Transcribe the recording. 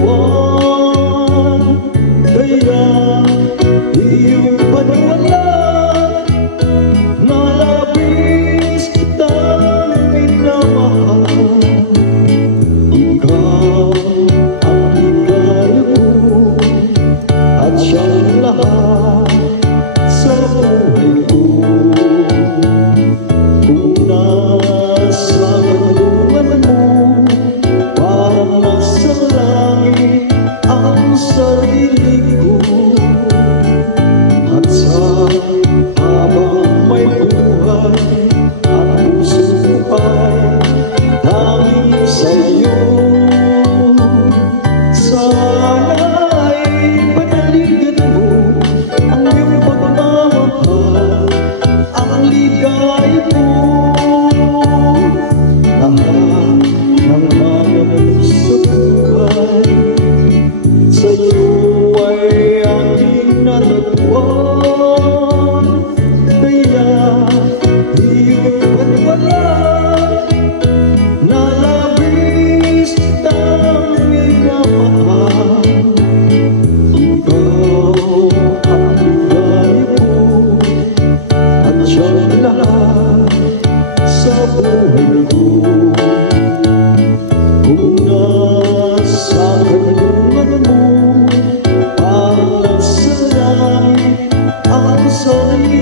natagpuan. Kaya iyong paniwalaan na labis kitang minamahal. Ikaw ang ligaya ko at siyang lahat sa buhay ko. Kung nasa kanlungan mo, parang nasa langit ang sarili ko. At sa habang may buhay at puso ko'y tanging sa'yo. Sana'y panaligan mo ang iyong pagmamahal, ang ligaya ko. Lahat ng mga sa buhay sa'yo ay aking natagpuan. Kaya iyong paniwalaan na labis kitang minamahal. Ikaw ang ligaya ko at siyang lahat sa buhay ko. Kung nasa kanlungan mo, parang nasa langit ang sarili